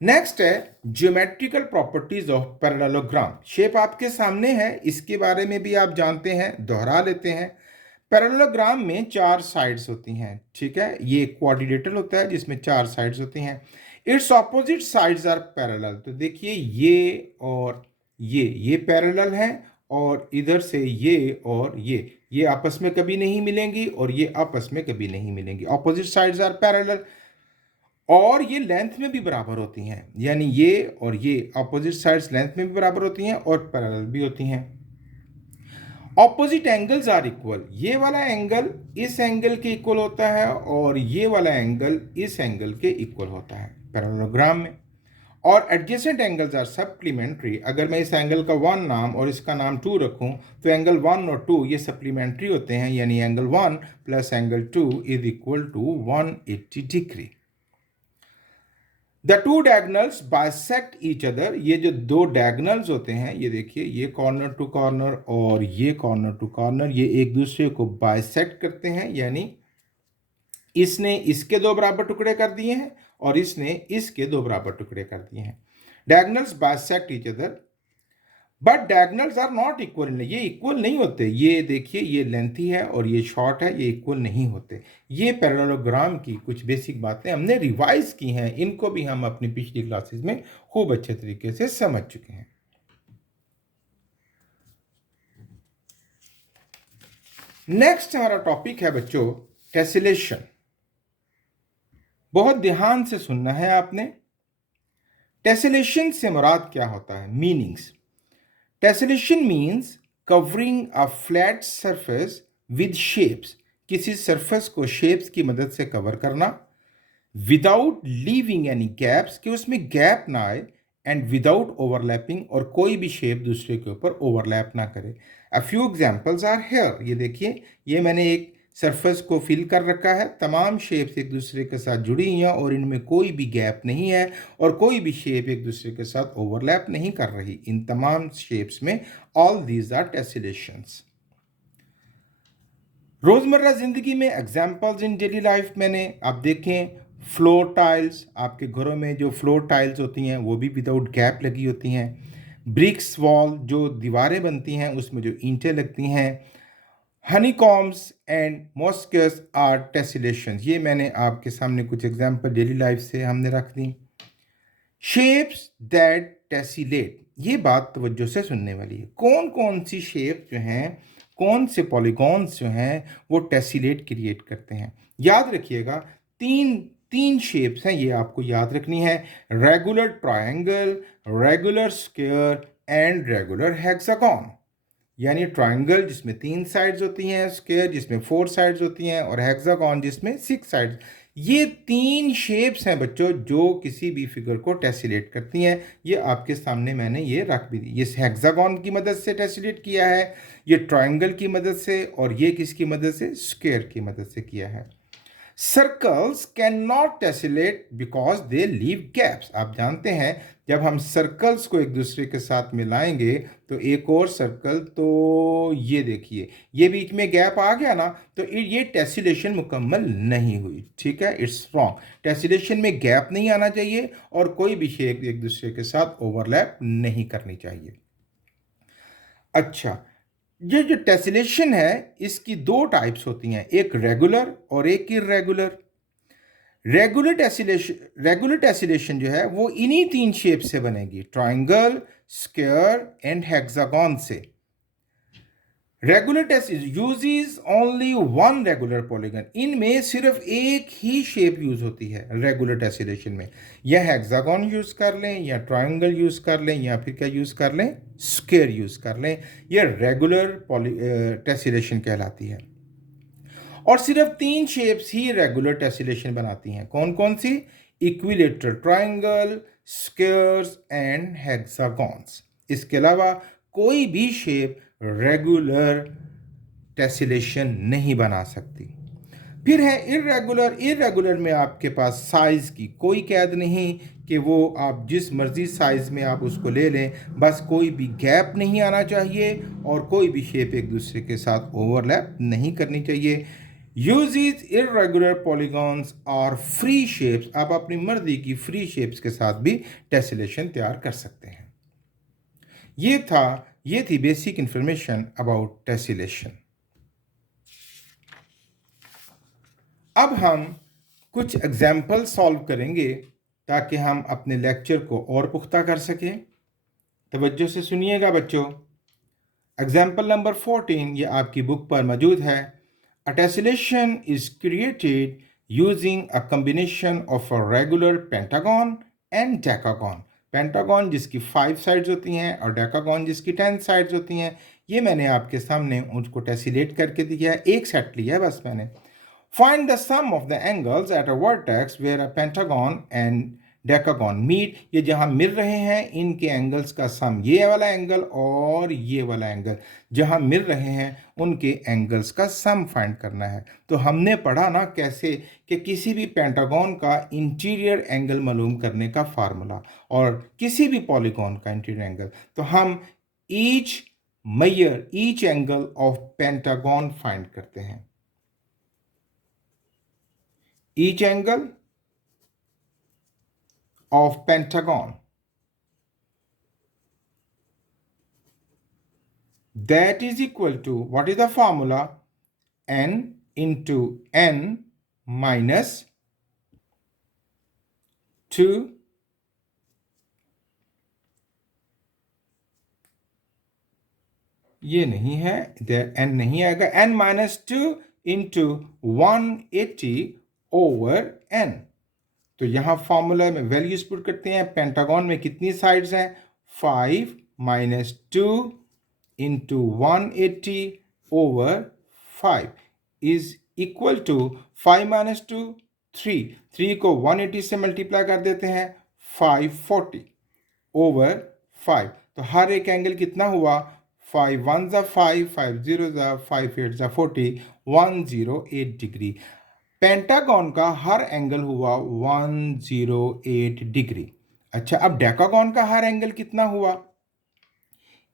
नेक्स्ट है geometrical properties of parallelogram. Shape आपके सामने है, इसके बारे में भी आप जानते हैं, दोहरा लेते हैं। पैरेललोग्राम में चार साइड्स होती हैं, ठीक है। ये क्वाड्रिलेटरल होता है जिसमें चार साइड्स होती हैं। Its opposite sides are parallel. तो देखिए ये और ये पैरेलल हैं, और इधर से ये और ये आपस में कभी नहीं मिलेंगी और ये आपस में कभी नहीं मिलेंगी। ऑपोजिट साइड्स आर पैरेलल, और ये लेंथ में भी बराबर होती हैं, यानी ये और ये ऑपोजिट साइड्स लेंथ में भी बराबर होती हैं और पैरेलल भी होती हैं। ऑपोजिट एंगल्स आर इक्वल, ये वाला एंगल इस एंगल के इक्वल होता है और ये वाला एंगल इस एंगल के इक्वल होता है पैरेललोग्राम में। और एडजेसेंट एंगल्स आर सप्लीमेंट्री। अगर मैं इस एंगल का 1 नाम और इसका नाम 2 रखूं तो एंगल 1 और 2 ये सप्लीमेंट्री होते हैं, यानी angle 1 plus angle 2 is equal to 180 degree. The two diagonals bisect each other. ये जो दो डायगनल्स होते हैं, ये देखिए, ये कॉर्नर टू कॉर्नर और ये कॉर्नर टू कॉर्नर, ये एक दूसरे को बाइसेक्ट करते हैं, यानी इसने इसके दो बराबर टुकड़े कर दिए हैं और इसने इसके दो बराबर टुकड़े कर दिए हैं। Diagonals bisect each other but diagonals are not equal. ये इक्वल नहीं होते। ये देखिए, ये लेंथी है और ये शॉर्ट है, ये इक्वल नहीं होते। ये पैरेललोग्राम की कुछ बेसिक बातें हमने रिवाइज की हैं, इनको भी हम अपनी पिछली क्लासेस में खूब अच्छे तरीके से समझ चुके हैं। नेक्स्ट हमारा टॉपिक है बच्चों टेसिलेशन। बहुत ध्यान से सुनना है आपने। टेसिलेशन से मुराद क्या होता है? Meanings. Tessellation means covering a flat surface with shapes. किसी सरफेस को शेप्स की मदद से कवर करना, विदाउट लीविंग एनी गैप्स, कि उसमें गैप ना आए, एंड विदाउट ओवरलैपिंग, और कोई भी शेप दूसरे के ऊपर ओवरलैप ना करे। A few examples are here. ये देखिए, ये मैंने एक सरफेस को फिल कर रखा है, तमाम शेप्स एक दूसरे के साथ जुड़ी हुई हैं और इनमें कोई भी गैप नहीं है और कोई भी शेप एक दूसरे के साथ ओवरलैप नहीं कर रही। इन तमाम शेप्स में ऑल दीज आर टेसिलेशंस। रोजमर्रा जिंदगी में एग्जाम्पल्स इन डेली लाइफ मैंने, आप देखें, फ्लोर टाइल्स, आपके घरों में जो फ्लोर टाइल्स होती हैं वो भी विदाउट गैप लगी होती हैं। ब्रिक्स वॉल, जो दीवारें बनती हैं उसमें जो ईंटें लगती हैं। हनीकॉम्स एंड मॉस्कस आर टेसिलेशंस। ये मैंने आपके सामने कुछ एग्जाम्पल डेली लाइफ से हमने रख दी। शेप्स दैट टेसिलेट, ये बात तवज्जो से सुनने वाली है। कौन कौन सी शेप जो हैं, कौन से पॉलीगॉन्स जो हैं वो टेसिलेट क्रिएट करते हैं? याद रखिएगा, तीन शेप्स हैं, ये आपको याद रखनी है। Regular triangle, regular square and regular hexagon. यानी ट्रायंगल जिसमें 3 साइड्स होती हैं, स्क्वायर जिसमें 4 साइड्स होती हैं और हेक्सागन जिसमें 6 साइड्स। ये 3 शेप्स हैं बच्चों जो किसी भी फिगर को टेसिलेट करती हैं। ये आपके सामने मैंने ये रख भी दी। ये हेक्सागन की मदद से टेसिलेट किया है, ये ट्रायंगल की मदद से, और ये किसकी मदद से? स्क्वायर की मदद से किया है। Circles can not tessellate because they leave gaps. आप जानते हैं जब हम सर्कल्स को एक दूसरे के साथ मिलाएंगे तो एक और सर्कल, तो ये देखिए, ये बीच में गैप आ गया ना, तो ये टेसिलेशन मुकम्मल नहीं हुई, ठीक है, इट्स रॉन्ग। टेसिलेशन में गैप नहीं आना चाहिए और कोई भी शेप एक दूसरे के साथ ओवरलैप नहीं करनी चाहिए। अच्छा, ये जो टेसिलेशन है इसकी 2 टाइप्स होती हैं, एक रेगुलर और एक इर्रेगुलर। रेगुलर टेसिलेशन जो है वो इन्हीं 3 शेप से बनेगी, ट्रायंगल, स्क्वायर एंड हेक्सागन से। Regular test uses only one regular polygon, इनमें सिर्फ एक ही शेप यूज होती है रेगुलर टेसिलेशन में। या हेक्सागन यूज कर लें, या ट्रायंगल यूज कर लें, या फिर क्या यूज कर लें, स्क्वायर यूज कर लें। यह रेगुलर टेसिलेशन कहलाती है। और सिर्फ तीन शेप्स ही रेगुलर टेसिलेशन बनाती हैं। कौन कौन सी? Equilateral triangle, squares and hexagons. इसके अलावा कोई भी शेप रेगुलर टेसिलेशन नहीं बना सकती। फिर है इर्रेगुलर। इर्रेगुलर में आपके पास साइज की कोई कैद नहीं कि वो आप जिस मर्जी साइज में आप उसको ले लें, बस कोई भी गैप नहीं आना चाहिए और कोई भी शेप एक दूसरे के साथ ओवरलैप नहीं करनी चाहिए। यूजेस इर्रेगुलर पॉलीगॉन्स और फ्री शेप्स, आप अपनी मर्जी की फ्री शेप्स के साथ भी टेसिलेशन तैयार कर सकते हैं। ये थी बेसिक इंफॉर्मेशन अबाउट टेसिलेशन। अब हम कुछ एग्जाम्पल सॉल्व करेंगे ताकि हम अपने लेक्चर को और पुख्ता कर सकें। तवज्जो से सुनिएगा बच्चों। एग्जाम्पल नंबर 14 ये आपकी बुक पर मौजूद है। A tessellation is created using a combination of a regular pentagon and decagon. Pentagon जिसकी 5 साइड्स होती हैं और डेकागन जिसकी 10 साइड्स होती हैं। ये मैंने आपके सामने उसको टेसिलेट करके दिया है, एक सेट लिया है बस मैंने। Find the sum of the angles at a vertex where a pentagon and decagon meet। ये जहां मिल रहे हैं इनके एंगल्स का सम, ये वाला एंगल और ये वाला एंगल जहां मिल रहे हैं उनके एंगल्स का सम फाइंड करना है। तो हमने पढ़ा ना कैसे कि किसी भी पेंटागन का इंटीरियर एंगल मालूम करने का फार्मूला और किसी भी पॉलीगॉन का इंटीरियर एंगल। तो हम each angle of pentagon find करते हैं। Each angle of pentagon, that is equal to, what is the formula? N into n minus 2 ये नहीं है, इधर n नहीं आएगा, n minus 2 into 180 over n। तो यहां फॉर्मूला में वैल्यूज पुट करते हैं। पेंटागन में कितनी साइड्स हैं? 5 minus 2 into 180 over 5 is equal to 5 minus 2 3। 3 को 180 से मल्टीप्लाई कर देते हैं 540 over 5। तो हर एक एंगल कितना हुआ? 5 1 जा 5, 5 0 जा 5 8 जा 40, 108 डिग्री। पेंटागन का हर एंगल हुआ 108 डिग्री। अच्छा, अब डेकागन का हर एंगल कितना हुआ?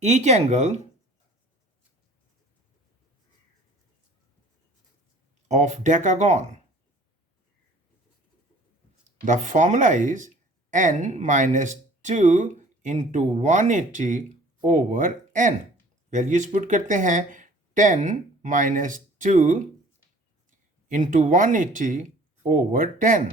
Each angle of decagon, the formula is n minus 2 into 180 over n। Values put करते हैं 10 minus 2 into 180 over 10।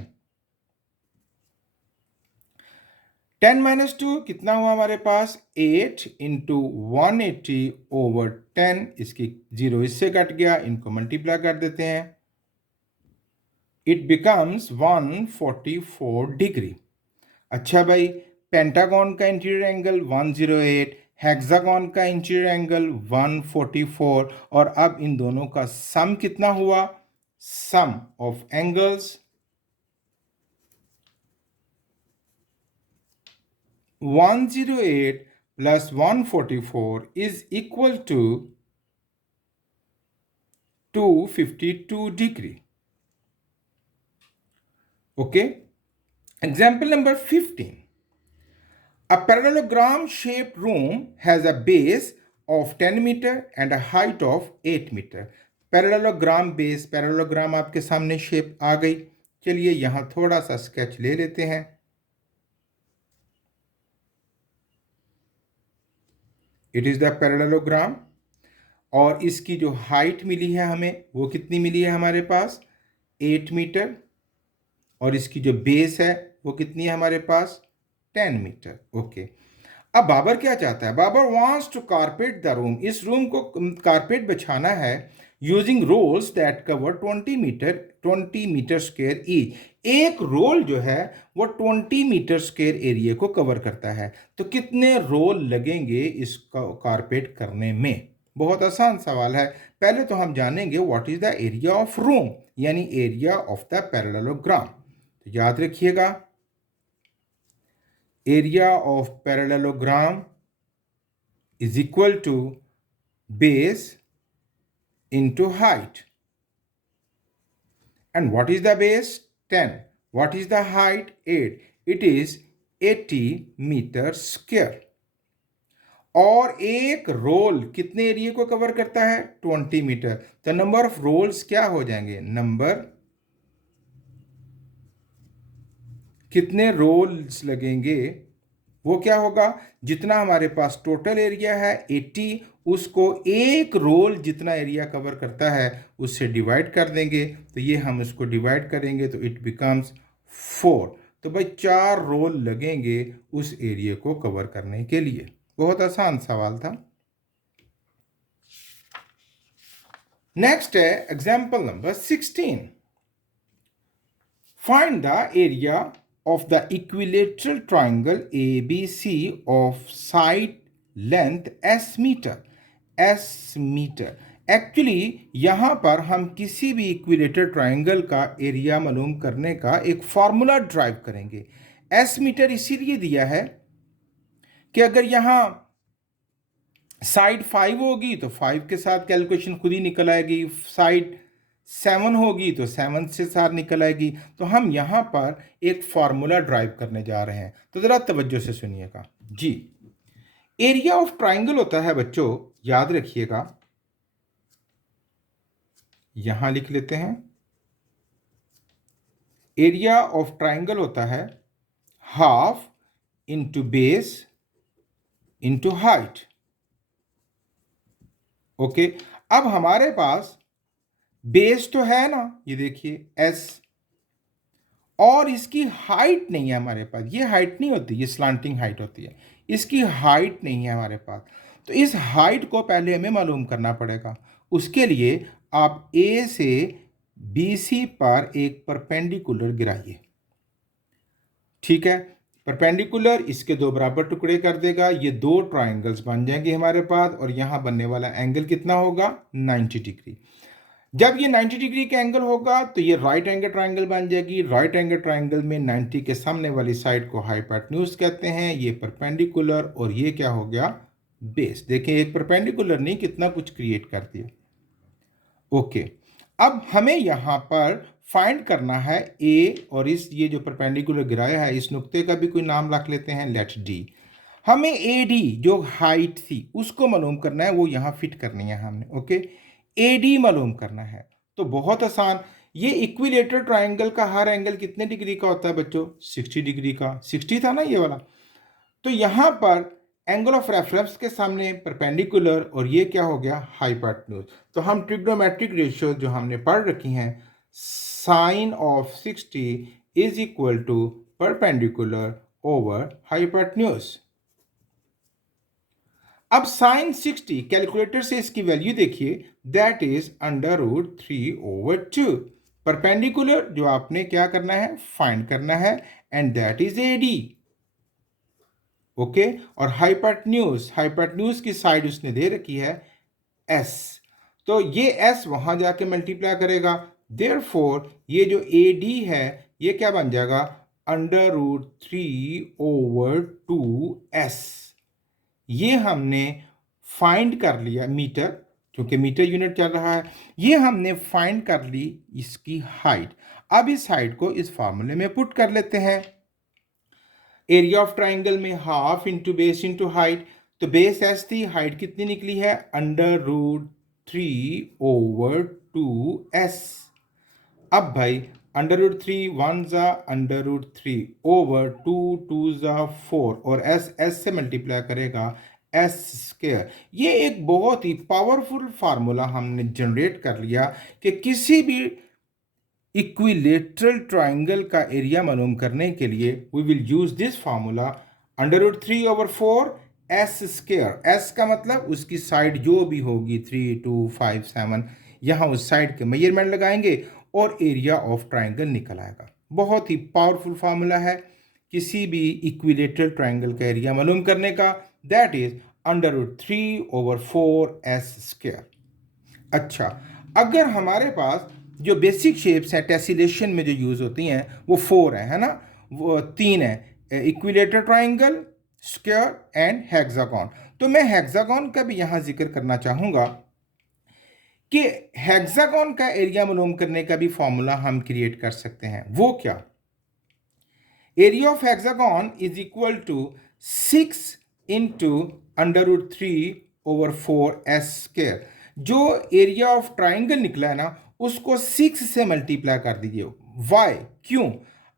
10 minus 2 कितना हुआ हमारे पास? 8 into 180 over 10। इसकी 0 इससे कट गया, इनको मल्टीप्लाई कर देते हैं। It becomes 144 degree. अच्छा भाई, पेंटागन का इंटीरियर एंगल 108, हेक्सागन का इंटीरियर एंगल 144, और अब इन दोनों का सम कितना हुआ? सम of angles 108 plus 144 is equal to 252 degree. Okay. Example number 15. A parallelogram shaped room has a base of 10 meter and a height of 8 meter। Parallelogram base, parallelogram आपके सामने शेप आ गई। चलिए यहां थोड़ा सा स्केच ले लेते हैं। इट इज द पैरेललोग्राम और इसकी जो हाइट मिली है हमें वो कितनी मिली है हमारे पास? 8 मीटर। और इसकी जो बेस है वो कितनी है हमारे पास? 10 मीटर। ओके। अब बाबर क्या चाहता है? Babar wants to carpet the room, इस रूम को कारपेट बिछाना है using rolls that cover 20 metre square each. एक रोल जो है वो 20 मीटर स्क्वायर एरिया को कवर करता है। तो कितने रोल लगेंगे इसका कारपेट करने में? बहुत आसान सवाल है। पहले तो हम जानेंगे what is the area of room, यानी एरिया ऑफ द पैरेललोग्राम। तो याद रखिएगा, area of parallelogram is equal to base into height. And what is the base? 10. What is the height? 8. It is 80 metre square. और एक रोल कितने एरिया को कवर करता है? 20 मीटर। तो नंबर ऑफ रोल्स क्या हो जाएंगे? नंबर कितने रोल्स लगेंगे वो क्या होगा? जितना हमारे पास टोटल एरिया है 80, उसको एक रोल जितना एरिया कवर करता है उससे डिवाइड कर देंगे। तो ये हम उसको डिवाइड करेंगे तो इट बिकम्स 4। तो भाई 4 रोल लगेंगे उस एरिया को कवर करने के लिए। बहुत आसान सवाल था। नेक्स्ट है example number 16। Find the area of the equilateral triangle ABC of side length S metre. S metre actually यहां पर हम किसी भी इक्विलेटर ट्राइंगल का एरिया मालूम करने का एक फॉर्मूला ड्राइव करेंगे। S मीटर इसीलिए दिया है कि अगर यहां साइड 5 होगी तो 5 के साथ कैलकुलेशन खुद ही निकल आएगी, साइड 7 होगी तो 7 से साथ निकल आएगी। तो हम यहां पर एक फॉर्मूला ड्राइव करने जा रहे हैं, तो जरा तवज्जो से सुनिएगा जी। एरिया ऑफ ट्राइंगल होता है बच्चों, याद रखिएगा, यहां लिख लेते हैं। एरिया ऑफ ट्राइंगल होता है half into base into height. Okay, अब हमारे पास बेस तो है ना, ये देखिए एस, और इसकी हाइट नहीं है हमारे पास। ये हाइट नहीं होती, ये स्लांटिंग हाइट होती है, इसकी हाइट नहीं है हमारे पास। तो इस हाइट को पहले हमें मालूम करना पड़ेगा। उसके लिए आप ए से BC पर एक परपेंडिकुलर गिराइए। ठीक है, परपेंडिकुलर इसके 2 बराबर टुकड़े कर देगा, ये 2 ट्राइंगल्स बन जाएंगे हमारे पास, और यहां बनने वाला एंगल कितना होगा? 90 डिग्री। जब ये 90 डिग्री का एंगल होगा तो ये राइट एंगल ट्राइंगल बन जाएगी। राइट एंगल ट्राइंगल में 90 के सामने वाली साइड को हाइपोटेन्यूज कहते हैं, ये परपेंडिकुलर, और ये क्या हो गया? बेस। देखें, एक परपेंडिकुलर नहीं कितना कुछ क्रिएट कर दिया। ओके, अब हमें यहां पर फाइंड करना है ए, और इस ये जो परपेंडिकुलर गिराया है इस नुक्ते का भी कोई नाम रख लेते हैं, लेट डी। हमें AD जो हाइट थी उसको मालूम करना है, वो यहां फिट करनी है हमने। ओके, AD मालूम करना है तो बहुत आसान। ये इक्विलेटर ट्राइंगल का हर एंगल कितने डिग्री का होता है बच्चों? 60 डिग्री का। 60 था ना ये वाला। तो यहां पर एंगल ऑफ रेफरेंस के सामने परपेंडिकुलर, और ये क्या हो गया? हाइपोटेन्यूज। तो हम ट्रिग्नोमेट्रिक रेशियो जो हमने पढ़ रखी हैं, sine of 60 is equal to perpendicular over hypotenuse. अब साइन 60 कैलकुलेटर से इसकी वैल्यू देखिए, दैट इज √3/2। परपेंडिकुलर जो आपने क्या करना है? फाइंड करना है, and that is AD। Okay, और हाइपोटेन्यूज की साइड उसने दे रखी है S, तो ये S वहां जाके मल्टीप्लाई करेगा। देयरफॉर ये जो AD है ये क्या बन जाएगा? √3/2S। ये हमने फाइंड कर लिया मीटर, क्योंकि मीटर यूनिट चल रहा है। ये हमने फाइंड कर ली इसकी हाइट। अब इस हाइट को इस फार्मूले में पुट कर लेते हैं। एरिया ऑफ ट्राइंगल में half into base into height, तो बेस S थी, हाइट कितनी निकली है? √3/2S। अब भाई √3 1 ज़ा √3/2 2 ज़ा 4, और S से मल्टीप्लाई करेगा S²। ये एक बहुत ही पावरफुल फार्मूला हमने जनरेट कर लिया कि किसी भी इक्विलेटरल ट्राइंगल का एरिया मालूम करने के लिए we will use this formula. √3/4 S square. S का मतलब उसकी साइड जो भी होगी 3, 2, 5, 7, यहाँ उस साइड के मेजरमेंट लगाएंगे और एरिया ऑफ ट्राइंगल निकल आएगा। बहुत ही पावरफुल फार्मूला है किसी भी इक्विलेटरल ट्राइंगल का एरिया मालूम करने का, दैट इज √3/4s²। अच्छा, अगर हमारे पास जो बेसिक शेप्स हैं टेसिलेशन में जो यूज होती हैं वो 4 है ना, वो 3 है, equilateral triangle, square and hexagon. तो मैं हेक्सागोन का भी यहां जिक्र करना चाहूंगा कि हेक्सागोन का एरिया मालूम करने का भी फॉर्मूला हम क्रिएट कर सकते हैं। वो क्या? Area of hexagon is equal to 6 into √3/4s²। जो एरिया ऑफ ट्राइंगल निकला है ना उसको 6 से मल्टीप्लाई कर दीजिए। वाई? क्यों?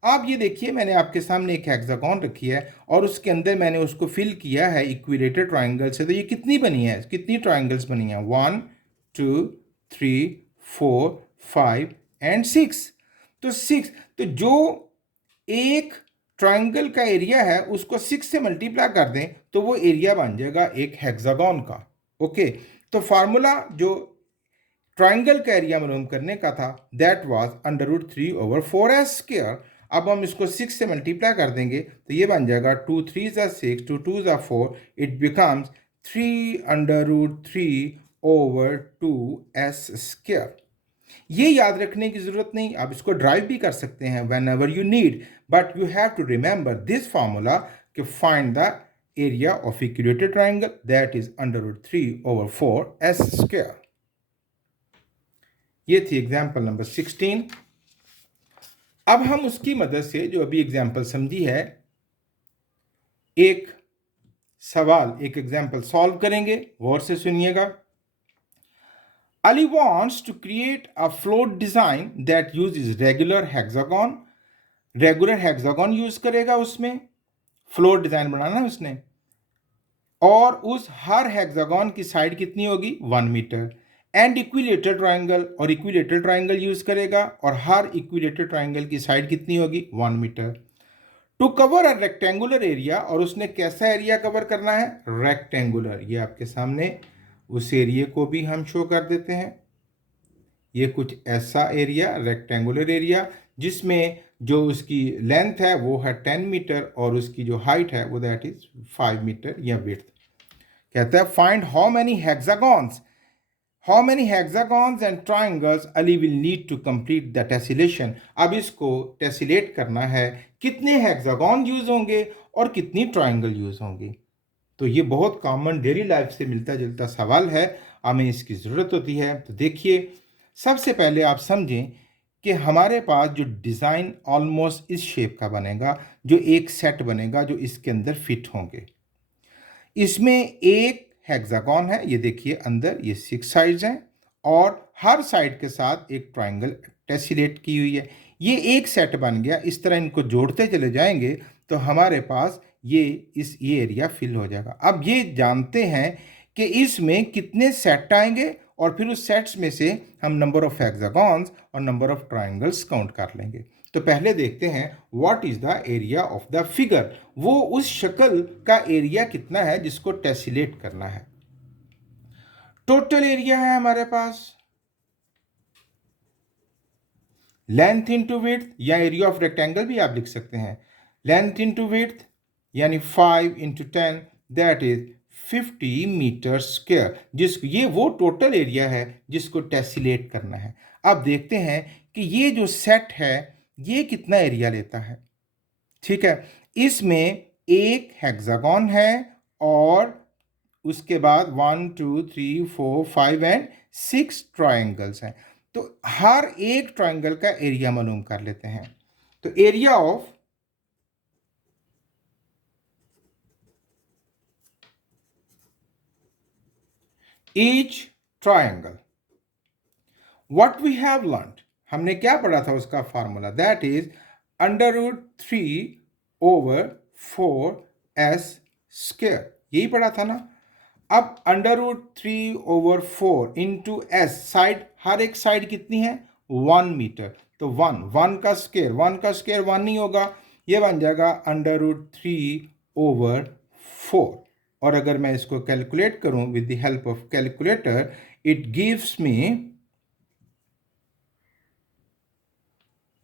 आप ये देखिए, मैंने आपके सामने एक हेक्सागोन रखी है और उसके अंदर मैंने उसको फिल किया है इक्विलेटर ट्राइंगल से। तो ये कितनी बनी है, कितनी ट्राइंगल्स बनी है? 1, 2, 3, 4, 5 एंड 6। तो 6, तो जो एक ट्राइंगल का एरिया है उसको 6 से मल्टीप्लाई कर दें तो वो एरिया बन जाएगा एक हेक्सागोन का। ओके, तो फार्मूला जो ट्राइंगल का एरिया मालूम करने का था दैट वाज √3/4s²। अब हम इसको 6 से मल्टीप्लाई कर देंगे तो ये बन जाएगा 2 3 6, 2 2 4, इट बिकम्स 3√3/2s²। ये याद रखने की जरूरत नहीं, आप इसको ड्राइव भी कर सकते हैं whenever you need, but you have to remember this formula कि find the area of equilateral triangle that is √3/4s²। ये थी एग्जाम्पल नंबर 16। अब हम उसकी मदद से जो अभी एग्जाम्पल समझी है एक सवाल, एक एग्जाम्पल सॉल्व करेंगे। गौर से सुनिएगा। Ali wants to create a float design that uses regular hexagon use करेगा उसमें, फ्लोट डिजाइन बनाना है उसने, और उस हर हेक्सागोन की साइड कितनी होगी? 1 मीटर। एंड इक्विलेटर ट्राइंगल, और इक्विलेटर ट्राइंगल यूज करेगा और हर इक्विलेटर ट्राइंगल की साइड कितनी होगी? 1 metre. To cover a rectangular area, और उसने कैसा एरिया कवर करना है? रेक्टेंगुलर। ये आपके सामने उस एरिया को भी हम शो कर देते हैं। ये कुछ ऐसा एरिया, रेक्टेंगुलर एरिया, जिसमें जो उसकी लेंथ है वो है 10 मीटर और उसकी जो हाइट है वो दैट इज 5 मीटर या विड्थ। कहता है find how many hexagons and triangles Ali will need to complete the tessellation. अब इसको टेसिलेट करना है, कितने हेक्सागॉन यूज होंगे और कितनी ट्राइंगल यूज होंगी। तो ये बहुत कॉमन डेली लाइफ से मिलता जुलता सवाल है, हमें इसकी ज़रूरत होती है। तो देखिए, सबसे पहले आप समझें कि हमारे पास जो डिज़ाइन ऑलमोस्ट इस शेप का बनेगा, जो एक सेट बनेगा जो इसके अंदर फिट होंगे। इसमें एक हेक्सागोन है, ये देखिए अंदर ये 6 साइड्स हैं और हर साइड के साथ एक ट्राइंगल टेसिलेट की हुई है। ये एक सेट बन गया। इस तरह इनको जोड़ते चले जाएंगे तो हमारे पास ये एरिया फिल हो जाएगा। अब ये जानते हैं कि इसमें कितने सेट आएंगे और फिर उस सेट्स में से हम नंबर ऑफ हेक्सागॉन्स और नंबर ऑफ ट्राइंगल्स काउंट कर लेंगे। तो पहले देखते हैं what is the area of the figure. वो उस शक्ल का एरिया कितना है जिसको टेसिलेट करना है। टोटल एरिया है हमारे पास लेंथ इंटू विड्थ, या एरिया ऑफ रेक्टेंगल भी आप लिख सकते हैं। लेंथ इंटू विड्थ यानी 5 into 10 that is 50 metre square. जिसको ये वो टोटल एरिया है जिसको टेसिलेट करना है। अब देखते हैं कि ये जो सेट है ये कितना एरिया लेता है। ठीक है, इसमें एक हेक्सागोन है और उसके बाद 1 2 3 4 5 एंड 6 ट्राइंगल्स हैं। तो हर एक ट्राइंगल का एरिया मालूम कर लेते हैं। तो area of each triangle, what we have learned, हमने क्या पढ़ा था उसका फार्मूला, दैट इज √3/4s²। यही पढ़ा था ना। अब √3/4 इंटू एस, साइड, हर एक साइड कितनी है? 1 मीटर। तो 1 का स्क्वायर 1 नहीं होगा, ये बन जाएगा √3/4। और अगर मैं इसको कैलकुलेट करूं with the help of calculator, it gives me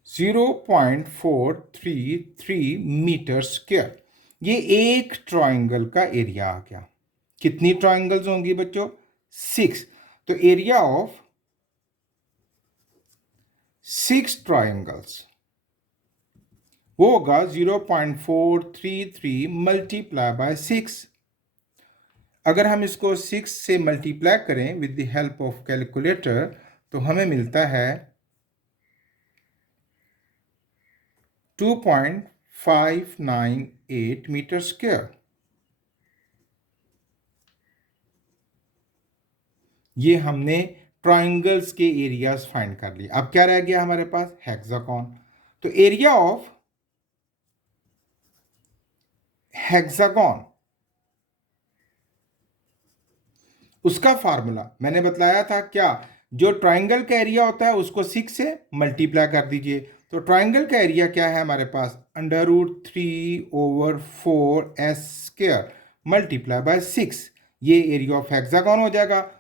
0.433 metre square. ये एक ट्राइंगल का एरिया आ गया। कितनी ट्राइंगल्स होंगी बच्चों? 6। तो एरिया ऑफ 6 ट्राइंगल्स वो होगा 0.433 मल्टीप्लाई बाय 6। अगर हम इसको 6 से मल्टीप्लाई करें with the help of calculator तो हमें मिलता है 2.598 मीटर स्क्वायर। ये हमने ट्राइंगल्स के एरियाज फाइंड कर लिए। अब क्या रह गया हमारे पास? हेक्सागोन। तो एरिया ऑफ हेक्सागोन, उसका फार्मूला मैंने बतलाया था क्या? जो ट्राइंगल का एरिया होता है उसको 6 से मल्टीप्लाई कर दीजिए। तो ट्राइंगल का एरिया क्या है हमारे पास? √3/4s² multiply by 6। ये एरिया ऑफ हेक्सागोन हो जाएगा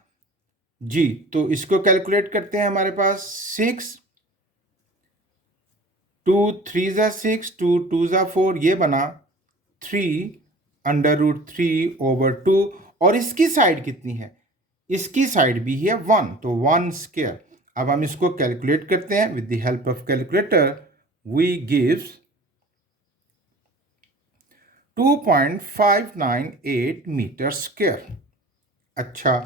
जी। तो इसको कैलकुलेट करते हैं। हमारे पास 6, 2 3 ज़ा 6, 2 2 ज़ा 4, ये बना 3√3/2। और इसकी साइड कितनी है? इसकी साइड भी है 1, तो 1²। अब हम इसको कैलकुलेट करते हैं with the help of calculator. We gives 2.598 metre square. अच्छा,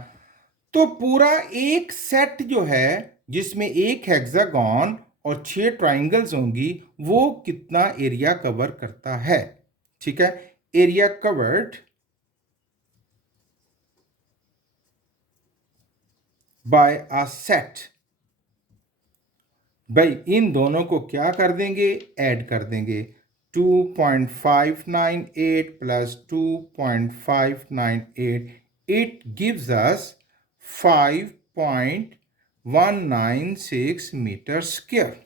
तो पूरा एक सेट जो है जिसमें एक हेक्सागोन और 6 ट्राइंगल्स होंगी, वो कितना एरिया कवर करता है? ठीक है, area covered by a set. भाई इन दोनों को क्या कर देंगे? ऐड कर देंगे। 2.598 plus 2.598, it gives us 5.196 metre square.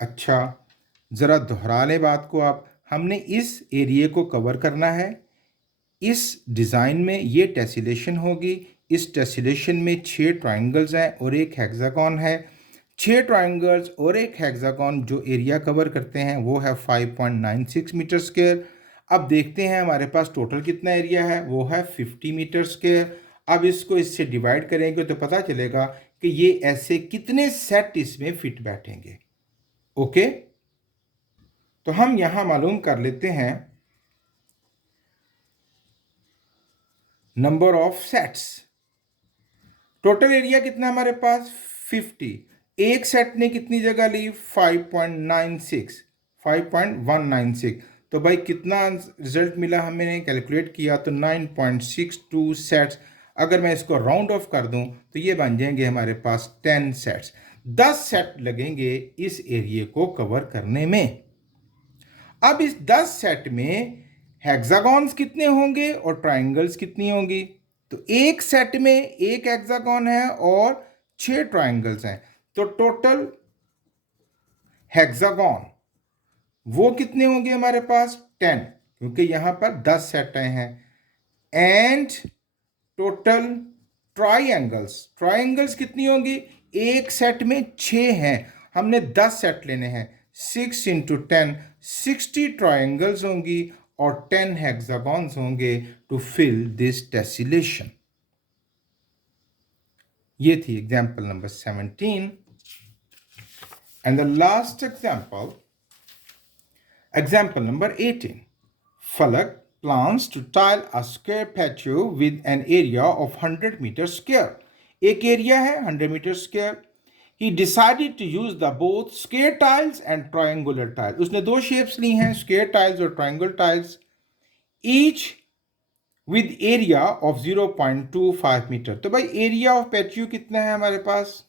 अच्छा, ज़रा दोहरा लें बात को आप। हमने इस एरिया को कवर करना है। इस डिज़ाइन में ये टेसिलेशन होगी। इस टेसिलेशन में 6 ट्राइंगल्स हैं और एक हेक्सागोन है। 6 ट्राइंगल्स और एक हेक्सागोन जो एरिया कवर करते हैं वो है 5.96 मीटर स्क्वायर। अब देखते हैं हमारे पास टोटल कितना एरिया है। वो है 50 मीटर स्क्वायर। अब इसको इससे डिवाइड करेंगे तो पता चलेगा कि ये ऐसे कितने सेट इसमें फिट बैठेंगे। ओके, तो हम यहां मालूम कर लेते हैं number of sets. Total area कितना हमारे पास? 50। एक सेट ने कितनी जगह ली? 5.96, 5.196। तो भाई कितना रिजल्ट मिला? हमने कैलकुलेट किया तो 9.62 सेट्स। अगर मैं इसको राउंड ऑफ कर दूं तो ये बन जाएंगे हमारे पास 10 सेट्स। 10 सेट लगेंगे इस एरिया को कवर करने में। अब इस 10 सेट में हेक्सागॉन्स कितने होंगे और ट्राइंगल्स कितनी होंगी? तो एक सेट में एक हेक्सागॉन है और 6 ट्राइंगल्स हैं। तो टोटल हेक्सागॉन वो कितने होंगे हमारे पास? 10, क्योंकि यहां पर 10 सेट आए हैं। एंड टोटल ट्राइंगल्स, ट्राइंगल्स कितनी होंगी? एक सेट में 6 हैं, हमने 10 सेट लेने हैं। 6 इंटू 10, 60 ट्राइंगल्स होंगी और 10 हेक्सागॉन्स होंगे टू फिल दिस टेसिलेशन। ये थी example number 17। And the last example, example number 18। फलक plans to tile a square patio with an area of 100 meters square. एक एरिया है 100 metre square. He decided to use the both square tiles and triangular tiles. उसने दो शेप्स ली हैं, square tiles और triangle tiles, each with area of 0.25 metre. तो भाई एरिया ऑफ पैटियो कितना है हमारे पास?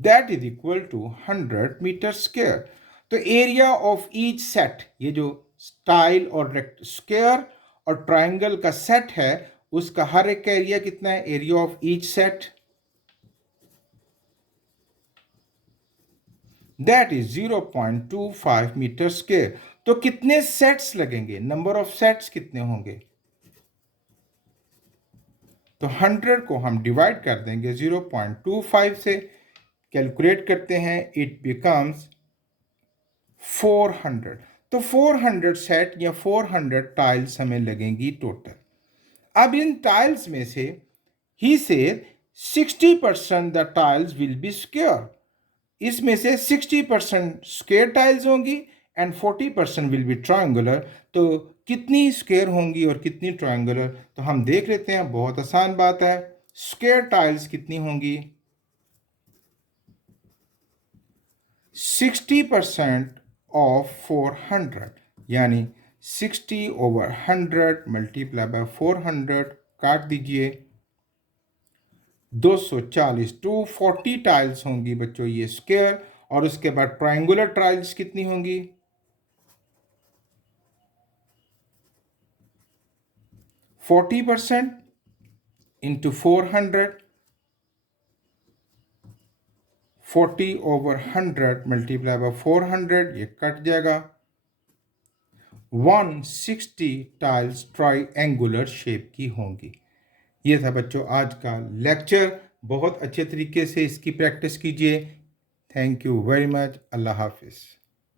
That is equal to 100 metre square. तो एरिया ऑफ ईच सेट, ये जो टाइल और स्क्वायर और ट्राइंगल का सेट है उसका हर एक का एरिया कितना है? Area of each set. That is 0.25 metre square. तो कितने सेट्स लगेंगे, नंबर ऑफ सेट्स कितने होंगे? तो 100 को हम डिवाइड कर देंगे 0.25 से, कैलकुलेट करते हैं, इट बिकम्स 400। तो 400 सेट या 400 टाइल्स हमें लगेंगी टोटल। अब इन टाइल्स में से ही से 60% the tiles will be square. इसमें से 60% स्क्वायर टाइल्स होंगी एंड 40% विल बी ट्रायंगुलर। तो कितनी स्क्वायर होंगी और कितनी ट्रायंगुलर, तो हम देख लेते हैं, बहुत आसान बात है। स्क्वायर टाइल्स कितनी होंगी? 60% ऑफ 400, यानी 60/100 मल्टीप्लाई बाय 400, काट दीजिए, 240। 240 टाइल्स होंगी बच्चों ये स्क्वायर। और उसके बाद ट्रायंगुलर टाइल्स कितनी होंगी? 40% इंटू 400, 40/100 मल्टीप्लाई बाय 400, ये कट जाएगा। 160 टाइल्स ट्रायंगुलर शेप की होंगी। ये था बच्चों आज का लेक्चर। बहुत अच्छे तरीके से इसकी प्रैक्टिस कीजिए। Thank you very much. अल्लाह हाफिज़।